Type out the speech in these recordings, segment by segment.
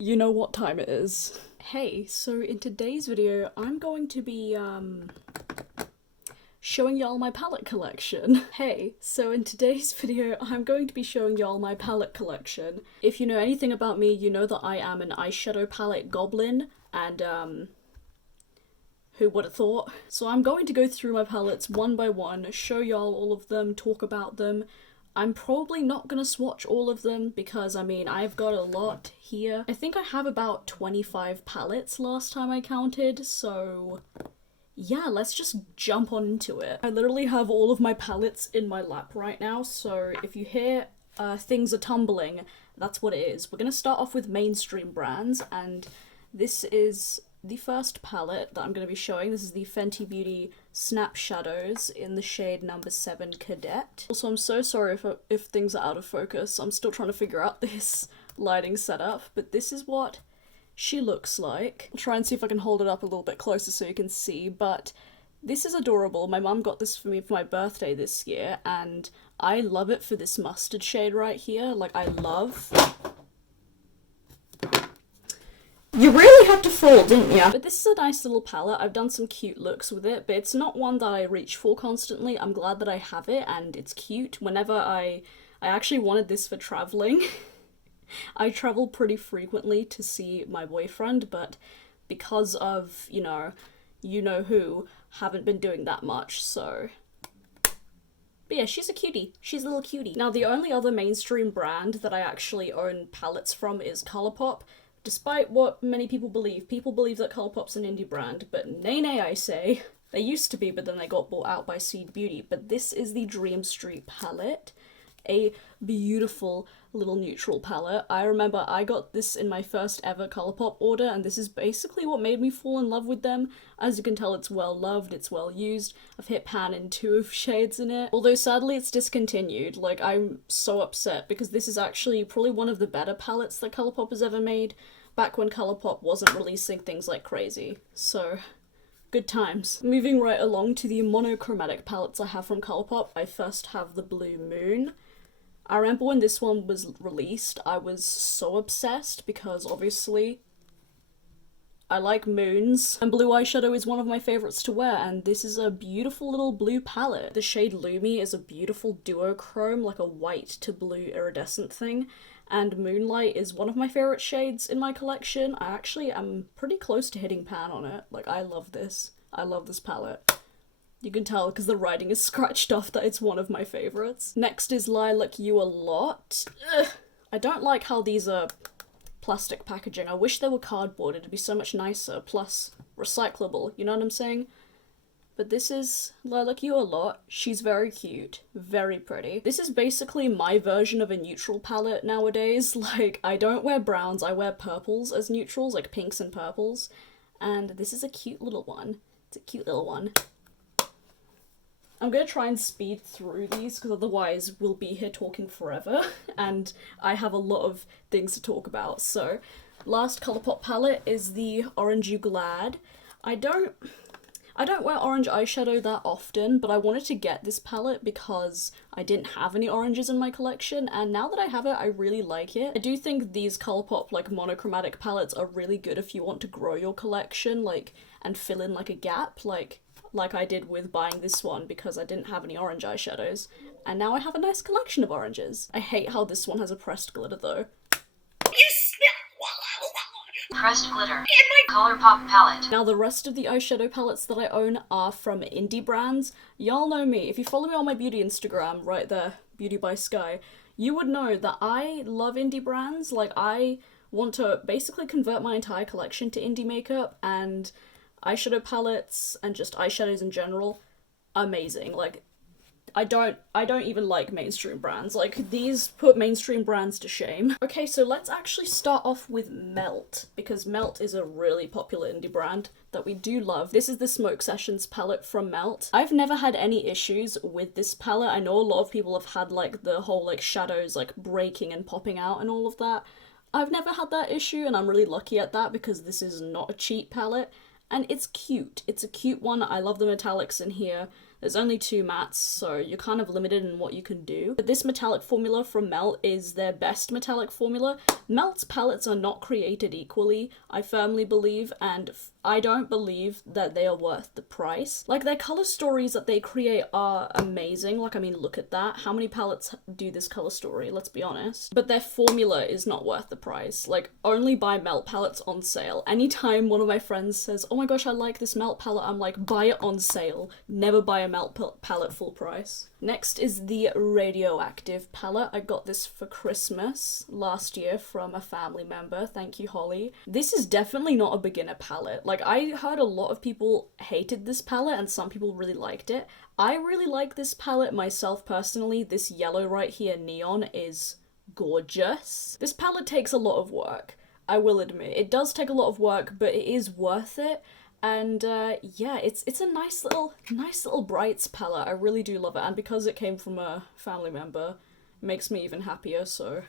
You know what time it is. Hey, so in today's video, I'm going to be, showing y'all my palette collection. Hey, so in today's video, I'm going to be showing y'all my palette collection. If you know anything about me, you know that I am an eyeshadow palette goblin, and, who would have thought? So I'm going to go through my palettes one by one, show y'all all of them, talk about them. I'm probably not gonna swatch all of them because, I mean, I've got a lot here. I think I have about 25 palettes last time I counted, so yeah, let's just jump on into it. I literally have all of my palettes in my lap right now, so if you hear things are tumbling, that's what it is. We're gonna start off with mainstream brands, and this is the first palette that I'm going to be showing. This is the Fenty Beauty Snap Shadows in the shade number 7 Cadet. Also, I'm so sorry if things are out of focus. I'm still trying to figure out this lighting setup, but this is what she looks like. I'll try and see if I can hold it up a little bit closer so you can see, but this is adorable. My mum got this for me for my birthday this year, and I love it for this mustard shade right here. Like, I love... You really had to fall, didn't you? But this is a nice little palette. I've done some cute looks with it, but it's not one that I reach for constantly. I'm glad that I have it, and it's cute. Whenever I actually wanted this for traveling. I travel pretty frequently to see my boyfriend, but because of, you know who, haven't been doing that much, so... But yeah, she's a cutie. She's a little cutie. Now, the only other mainstream brand that I actually own palettes from is ColourPop. Despite what many people believe that ColourPop's an indie brand, but nay nay I say. They used to be, but then they got bought out by Seed Beauty. But this is the Dream Street palette, a beautiful little neutral palette. I remember I got this in my first ever ColourPop order, and this is basically what made me fall in love with them. As you can tell, it's well loved, it's well used. I've hit pan in 2 of shades in it. Although sadly it's discontinued. Like, I'm so upset because this is actually probably one of the better palettes that ColourPop has ever made, back when ColourPop wasn't releasing things like crazy. So, good times. Moving right along to the monochromatic palettes I have from ColourPop, I first have the Blue Moon. I remember when this one was released, I was so obsessed because obviously I like moons, and blue eyeshadow is one of my favourites to wear, and this is a beautiful little blue palette. The shade Lumi is a beautiful duochrome, like a white to blue iridescent thing, and Moonlight is one of my favourite shades in my collection. I actually am pretty close to hitting pan on it. Like, I love this. I love this palette. You can tell because the writing is scratched off that it's one of my favourites. Next is Lilac You A Lot. Ugh. I don't like how these are plastic packaging. I wish they were cardboard, it'd be so much nicer, plus recyclable, you know what I'm saying? But this is Lilac You A Lot. She's very cute, very pretty. This is basically my version of a neutral palette nowadays. Like, I don't wear browns, I wear purples as neutrals, like pinks and purples. And this is a cute little one. It's a cute little one. I'm gonna try and speed through these because otherwise we'll be here talking forever and I have a lot of things to talk about. So, last ColourPop palette is the Orange You Glad. I don't wear orange eyeshadow that often, but I wanted to get this palette because I didn't have any oranges in my collection, and now that I have it, I really like it. I do think these ColourPop, like, monochromatic palettes are really good if you want to grow your collection, like, and fill in, like, a gap, like I did with buying this one because I didn't have any orange eyeshadows, and now I have a nice collection of oranges. I hate how this one has a pressed glitter though. You smell pressed glitter in my ColourPop palette. Now the rest of the eyeshadow palettes that I own are from indie brands. Y'all know me, if you follow me on my beauty Instagram, right there, Beauty by Skye, you would know that I love indie brands. Like, I want to basically convert my entire collection to indie makeup, and eyeshadow palettes and just eyeshadows in general, amazing. Like, I don't even like mainstream brands. Like, these put mainstream brands to shame. Okay, so let's actually start off with Melt, because Melt is a really popular indie brand that we do love. This is the Smoke Sessions palette from Melt. I've never had any issues with this palette. I know a lot of people have had, like, the whole, like, shadows, like, breaking and popping out and all of that. I've never had that issue, and I'm really lucky at that because this is not a cheap palette. And it's cute. It's a cute one. I love the metallics in here. There's only 2 mattes, so you're kind of limited in what you can do. But this metallic formula from Melt is their best metallic formula. Melt's palettes are not created equally, I firmly believe, and I don't believe that they are worth the price. Like, their color stories that they create are amazing. Like, I mean, look at that. How many palettes do this color story? Let's be honest. But their formula is not worth the price. Like, only buy Melt palettes on sale. Anytime one of my friends says, oh my gosh, I like this Melt palette, I'm like, buy it on sale. Never buy a Melt palette full price. Next is the Radioactive palette. I got this for Christmas last year from a family member. Thank you, Holly. This is definitely not a beginner palette. Like, I heard a lot of people hated this palette and some people really liked it. I really like this palette myself personally. This yellow right here, Neon, is gorgeous. This palette takes a lot of work, I will admit. It does take a lot of work, but it is worth it. And yeah, it's a nice little brights palette. I really do love it, and because it came from a family member, it makes me even happier, so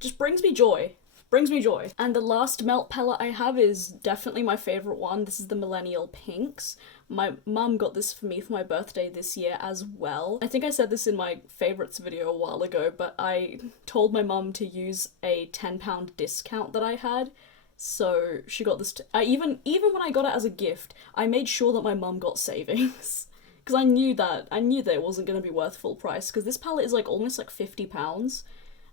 just brings me joy. Brings me joy. And the last Melt palette I have is definitely my favourite one. This is the Millennial Pinks. My mum got this for me for my birthday this year as well. I think I said this in my favourites video a while ago, but I told my mum to use a £10 discount that I had. So she got this, even when I got it as a gift, I made sure that my mum got savings. Because I knew that it wasn't going to be worth full price, because this palette is like almost like £50.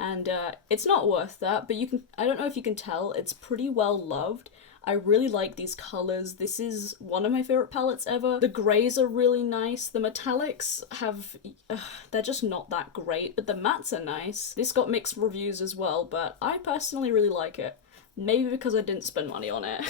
And it's not worth that, but I don't know if you can tell, it's pretty well loved. I really like these colours. This is one of my favourite palettes ever. The greys are really nice. The metallics they're just not that great, but the mattes are nice. This got mixed reviews as well, but I personally really like it. Maybe because I didn't spend money on it.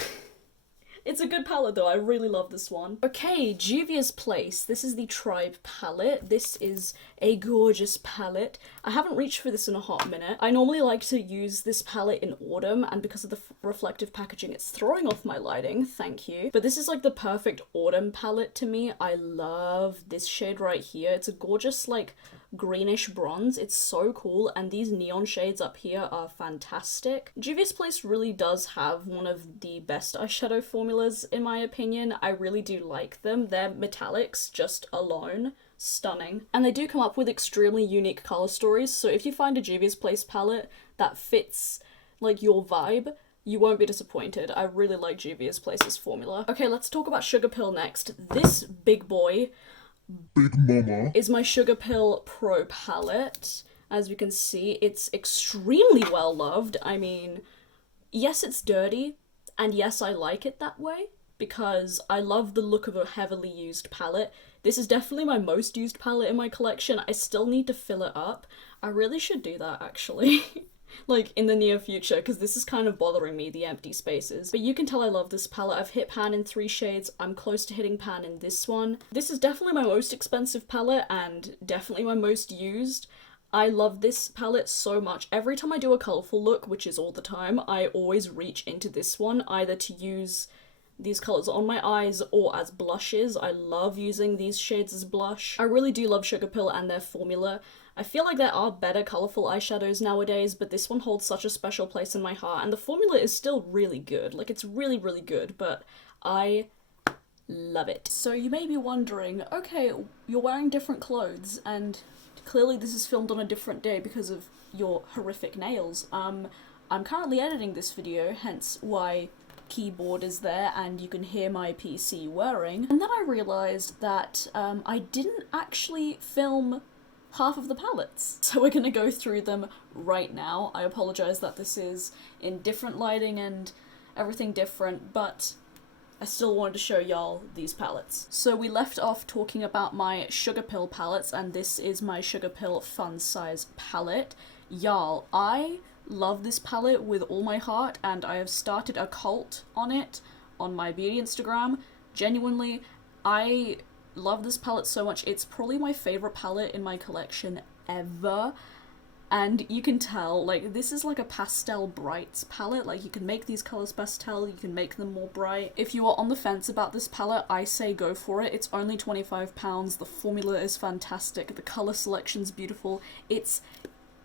It's a good palette though, I really love this one. Okay, Juvia's Place. This is the Tribe palette. This is a gorgeous palette. I haven't reached for this in a hot minute. I normally like to use this palette in autumn, and because of the reflective packaging, it's throwing off my lighting, thank you. But this is like the perfect autumn palette to me. I love this shade right here. It's a gorgeous like greenish bronze. It's so cool, and these neon shades up here are fantastic. Juvia's Place really does have one of the best eyeshadow formulas in my opinion. I really do like them. Their metallics just alone, stunning. And they do come up with extremely unique color stories, so if you find a Juvia's Place palette that fits like your vibe, you won't be disappointed. I really like Juvia's Place's formula. Okay, let's talk about Sugar Pill next. This big boy Big Mama is my Sugar Pill Pro palette. As you can see, it's extremely well loved. I mean, yes, it's dirty, and yes, I like it that way, because I love the look of a heavily used palette. This is definitely my most used palette in my collection. I still need to fill it up. I really should do that, actually. Like, in the near future, because this is kind of bothering me, the empty spaces. But you can tell I love this palette. I've hit pan in 3 shades. I'm close to hitting pan in this one. This is definitely my most expensive palette, and definitely my most used. I love this palette so much. Every time I do a colourful look, which is all the time, I always reach into this one, either to use these colours on my eyes or as blushes. I love using these shades as blush. I really do love Sugar Pill and their formula. I feel like there are better colourful eyeshadows nowadays, but this one holds such a special place in my heart, and the formula is still really good. Like, it's really, really good, but I love it. So you may be wondering, okay, you're wearing different clothes, and clearly this is filmed on a different day because of your horrific nails. I'm currently editing this video, hence why keyboard is there and you can hear my PC whirring. And then I realised that I didn't actually film half of the palettes. So we're gonna go through them right now. I apologise that this is in different lighting and everything different, but I still wanted to show y'all these palettes. So we left off talking about my Sugar Pill palettes, and this is my Sugar Pill Fun Size palette. Y'all, I love this palette with all my heart, and I have started a cult on it on my beauty Instagram. Genuinely, I love this palette so much. It's probably my favourite palette in my collection ever. And you can tell, like, this is like a pastel brights palette. Like, you can make these colours pastel, you can make them more bright. If you are on the fence about this palette, I say go for it. It's only £25, the formula is fantastic, the colour selection's beautiful. It's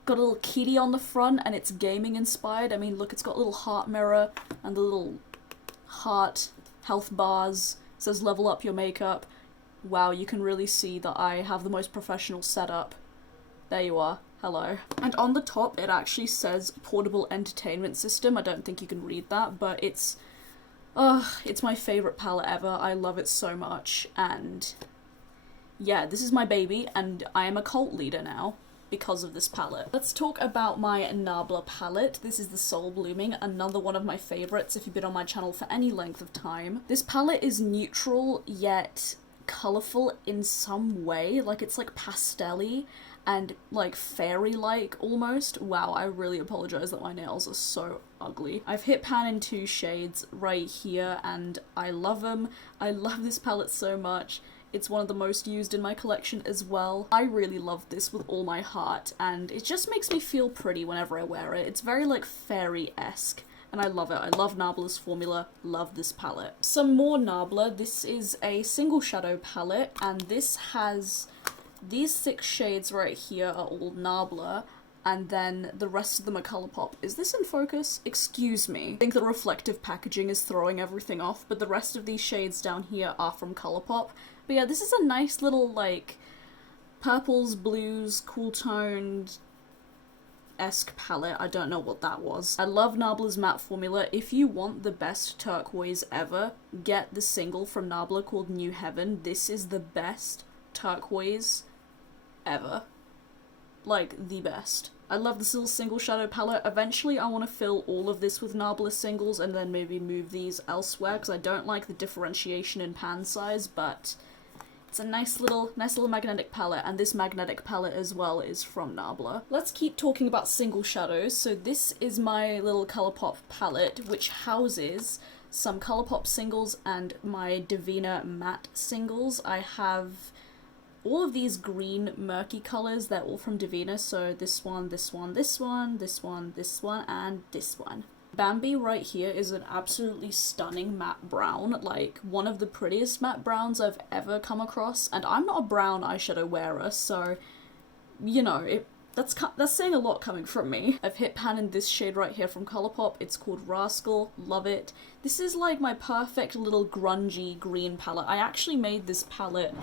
got a little kitty on the front and it's gaming inspired. I mean, look, it's got a little heart mirror and the little heart health bars. It says level up your makeup. Wow, you can really see that I have the most professional setup. There you are. Hello. And on the top, it actually says Portable Entertainment System. I don't think you can read that, but it's my favorite palette ever. I love it so much, and yeah, this is my baby, and I am a cult leader now because of this palette. Let's talk about my Nabla palette. This is the Soul Blooming, another one of my favorites if you've been on my channel for any length of time. This palette is neutral yet colourful in some way, like it's like pastel-y and like fairy-like almost. Wow, I really apologize that my nails are so ugly. I've hit pan in 2 shades right here and I love them. I love this palette so much. It's one of the most used in my collection as well. I really love this with all my heart, and it just makes me feel pretty whenever I wear it. It's very like fairy-esque, and I love it. I love Nabla's formula, love this palette. Some more Nabla. This is a single shadow palette, and this has these 6 shades right here are all Nabla, and then the rest of them are Colourpop. Is this in focus? Excuse me. I think the reflective packaging is throwing everything off, but the rest of these shades down here are from Colourpop. But yeah, this is a nice little, like, purples, blues, cool-toned esque palette. I don't know what that was. I love Nabla's matte formula. If you want the best turquoise ever, get the single from Nabla called New Heaven. This is the best turquoise ever. Like, the best. I love this little single shadow palette. Eventually I want to fill all of this with Nabla singles and then maybe move these elsewhere, because I don't like the differentiation in pan size, but it's a nice little magnetic palette, and this magnetic palette as well is from Nabla. Let's keep talking about single shadows. So this is my little Colourpop palette, which houses some Colourpop singles and my Divina matte singles. I have all of these green murky colours. They're all from Divina, so this one, this one, this one, this one, this one, and this one. Bambi right here is an absolutely stunning matte brown, like one of the prettiest matte browns I've ever come across, and I'm not a brown eyeshadow wearer, so, you know, that's saying a lot coming from me. I've hit pan in this shade right here from Colourpop. It's called Rascal. Love it. This is like my perfect little grungy green palette. I actually made this palette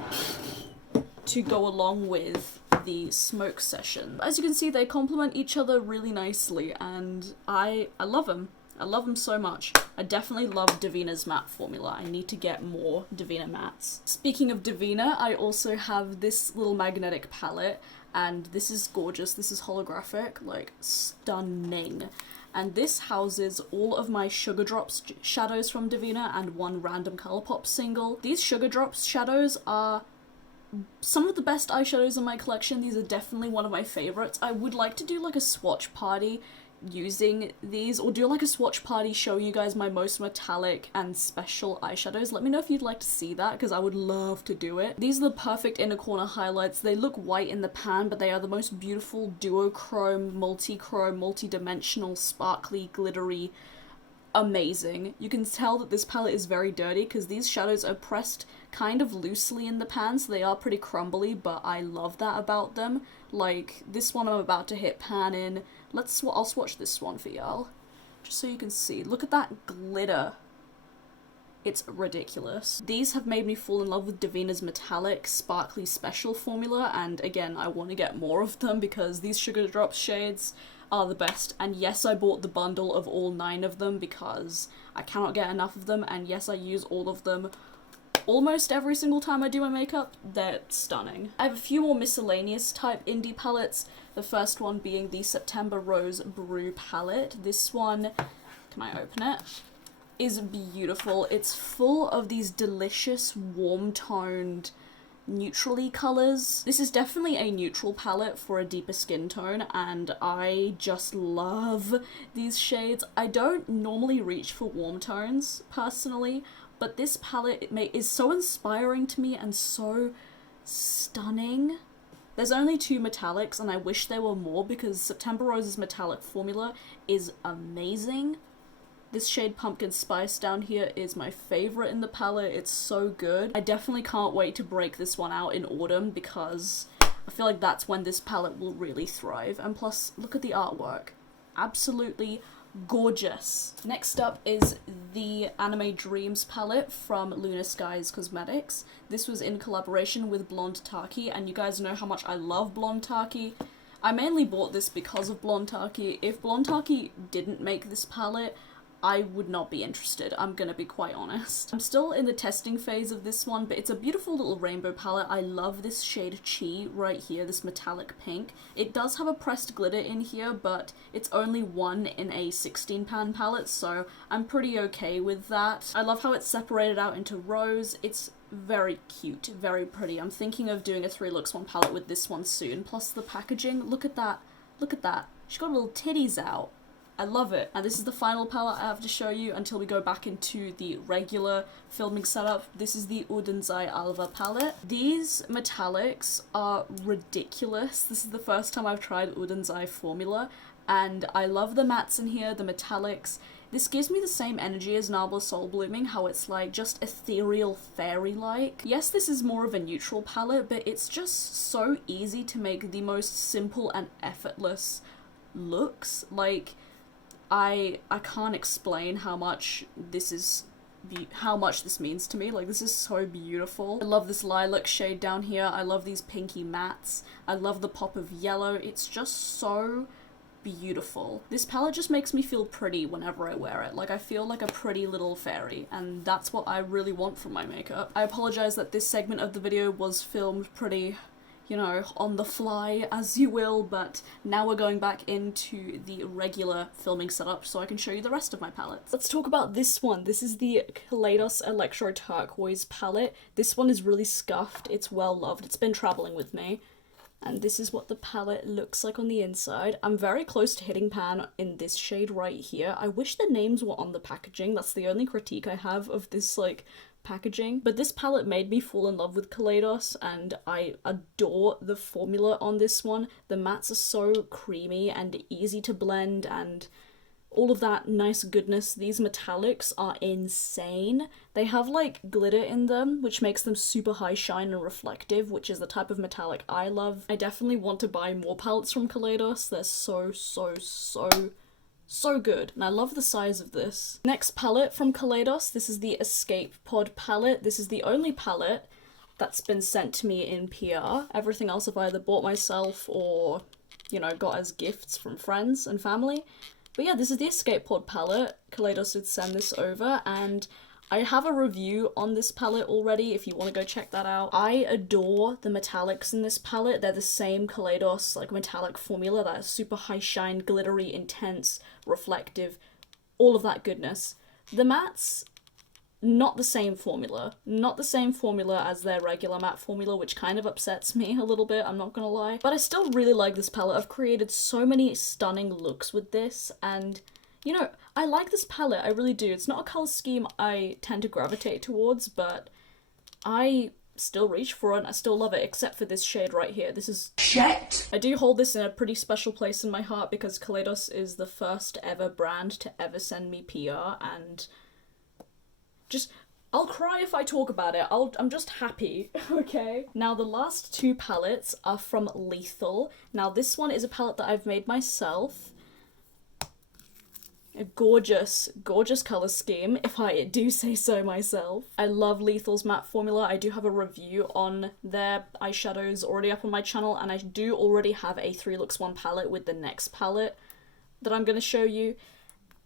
to go along with the smoke session. As you can see, they complement each other really nicely, and I love them. I love them so much. I definitely love Divina's matte formula. I need to get more Divina mattes. Speaking of Divina, I also have this little magnetic palette, and this is gorgeous. This is holographic, like stunning. And this houses all of my Sugar Drops shadows from Divina and one random Colourpop single. These Sugar Drops shadows are some of the best eyeshadows in my collection. These are definitely one of my favorites. I would like to do like a swatch party using these, or do like a swatch party showing you guys my most metallic and special eyeshadows. Let me know if you'd like to see that, because I would love to do it. These are the perfect inner corner highlights. They look white in the pan, but they are the most beautiful duochrome, multi-chrome, multi-dimensional, sparkly, glittery, amazing. You can tell that this palette is very dirty because these shadows are pressed kind of loosely in the pan, so they are pretty crumbly, but I love that about them. Like, this one I'm about to hit pan in. I'll swatch this one for y'all, just so you can see. Look at that glitter. It's ridiculous. These have made me fall in love with Divina's metallic, sparkly special formula, and again, I want to get more of them because these Sugar Drops shades are the best. And yes, I bought the bundle of all 9 of them because I cannot get enough of them, and yes, I use all of them almost every single time I do my makeup. They're stunning. I have a few more miscellaneous type indie palettes, the first one being the September Rose Brew palette. This one, can I open it? Is beautiful. It's full of these delicious warm-toned neutrally colors. This is definitely a neutral palette for a deeper skin tone, and I just love these shades. I don't normally reach for warm tones personally, but this palette is so inspiring to me and so stunning. There's only 2 metallics, and I wish there were more because September Rose's metallic formula is amazing. This shade Pumpkin Spice down here is my favorite in the palette. It's so good. I definitely can't wait to break this one out in autumn because I feel like that's when this palette will really thrive. And plus, look at the artwork. Absolutely gorgeous. Next up is the Anime Dreams palette from Lunar Skies Cosmetics. This was in collaboration with Blonde Taki, and you guys know how much I love Blonde Taki. I mainly bought this because of Blonde Taki. If Blonde Taki didn't make this palette, I would not be interested, I'm gonna be quite honest. I'm still in the testing phase of this one, but it's a beautiful little rainbow palette. I love this shade Chi right here, this metallic pink. It does have a pressed glitter in here, but it's only one in a 16 pan palette, so I'm pretty okay with that. I love how it's separated out into rows. It's very cute, very pretty. I'm thinking of doing a 3 looks 1 palette with this one soon. Plus the packaging, look at that, look at that. She's got little titties out. I love it. And this is the final palette I have to show you until we go back into the regular filming setup. This is the Udenzai Alva palette. These metallics are ridiculous. This is the first time I've tried Udenzai formula, and I love the mattes in here, the metallics. This gives me the same energy as Nabla Soul Blooming, how it's like just ethereal fairy-like. Yes, this is more of a neutral palette, but it's just so easy to make the most simple and effortless looks. Like, I can't explain how much this means to me. Like, this is so beautiful. I love this lilac shade down here. I love these pinky mattes. I love the pop of yellow. It's just so beautiful. This palette just makes me feel pretty whenever I wear it. Like, I feel like a pretty little fairy, and that's what I really want from my makeup. I apologize that this segment of the video was filmed pretty, you know, on the fly, as you will, but now we're going back into the regular filming setup so I can show you the rest of my palettes. Let's talk about this one. This is the Kaleidos Electro Turquoise palette. This one is really scuffed. It's well loved. It's been traveling with me. And this is what the palette looks like on the inside. I'm very close to hitting pan in this shade right here. I wish the names were on the packaging. That's the only critique I have of this, like, packaging. But this palette made me fall in love with Kaleidos, and I adore the formula on this one. The mattes are so creamy and easy to blend and all of that nice goodness. These metallics are insane. They have like glitter in them, which makes them super high shine and reflective, which is the type of metallic I love. I definitely want to buy more palettes from Kaleidos. They're so good, and I love the size of this. Next palette from Kaleidos, this is the Escape Pod palette. This is the only palette that's been sent to me in PR. Everything else I've either bought myself or, you know, got as gifts from friends and family. But yeah, this is the Escape Pod palette. Kaleidos did send this over, and I have a review on this palette already if you want to go check that out. I adore the metallics in this palette. They're the same Kaleidos like metallic formula, that super high shine, glittery, intense, reflective, all of that goodness. The mattes, not the same formula. Not the same formula as their regular matte formula, which kind of upsets me a little bit, I'm not gonna lie. But I still really like this palette. I've created so many stunning looks with this, and you know, I like this palette, I really do. It's not a colour scheme I tend to gravitate towards, but I still reach for it and I still love it, except for this shade right here. This is shit! I do hold this in a pretty special place in my heart because Kaleidos is the first ever brand to ever send me PR, and I'll cry if I talk about it. I'm just happy, okay? Now the last two palettes are from Lethal. Now this one is a palette that I've made myself. A gorgeous, gorgeous colour scheme, if I do say so myself. I love Lethal's matte formula. I do have a review on their eyeshadows already up on my channel, and I do already have a 3 looks 1 palette with the next palette that I'm gonna show you.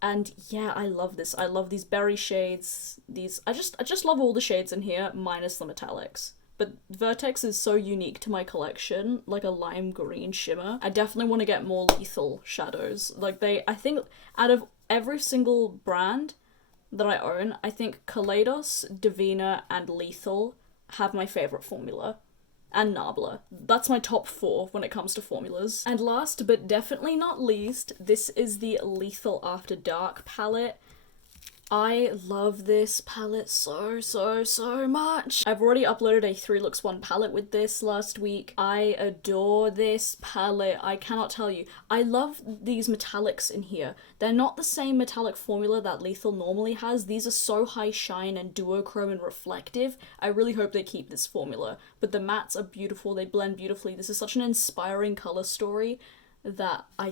And yeah, I love this. I love these berry shades. I just love all the shades in here, minus the metallics. But Vertex is so unique to my collection, like a lime green shimmer. I definitely want to get more Lethal shadows. Like I think out of every single brand that I own, I think Kaleidos, Divina, and Lethal have my favourite formula. And Nabla. That's my top 4 when it comes to formulas. And last but definitely not least, this is the Lethal After Dark palette. I love this palette so much. I've already uploaded a 3 looks 1 palette with this last week. I adore this palette. I cannot tell you. I love these metallics in here. They're not the same metallic formula that Lethal normally has. These are so high shine and duochrome and reflective. I really hope they keep this formula. But the mattes are beautiful. They blend beautifully. This is such an inspiring color story that I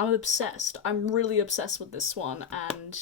I'm obsessed. I'm really obsessed with this one, and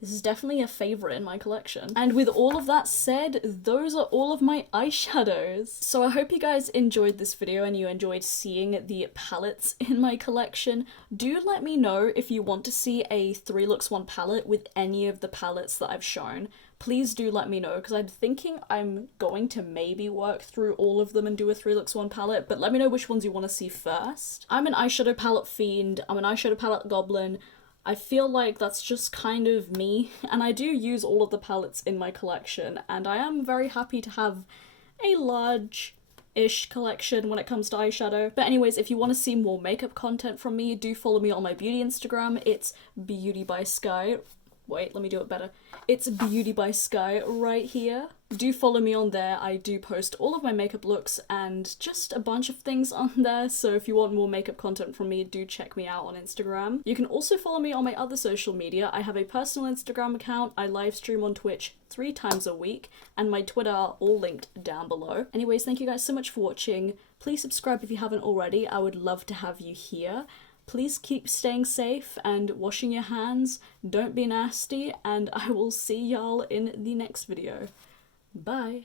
this is definitely a favourite in my collection. And with all of that said, those are all of my eyeshadows. So I hope you guys enjoyed this video and you enjoyed seeing the palettes in my collection. Do let me know if you want to see a 3 looks 1 palette with any of the palettes that I've shown. Please do let me know, because I'm thinking I'm going to maybe work through all of them and do a 3 looks 1 palette, but let me know which ones you want to see first. I'm an eyeshadow palette fiend, I'm an eyeshadow palette goblin. I feel like that's just kind of me, and I do use all of the palettes in my collection, and I am very happy to have a large-ish collection when it comes to eyeshadow. But anyways, if you want to see more makeup content from me, do follow me on my beauty Instagram. It's beautyybyskye. Wait, let me do it better. It's beautyybyskye right here. Do follow me on there. I do post all of my makeup looks and just a bunch of things on there, so if you want more makeup content from me, do check me out on Instagram. You can also follow me on my other social media. I have a personal Instagram account, I live stream on Twitch 3 times a week, and my Twitter are all linked down below. Anyways, thank you guys so much for watching. Please subscribe if you haven't already. I would love to have you here. Please keep staying safe and washing your hands. Don't be nasty, and I will see y'all in the next video. Bye.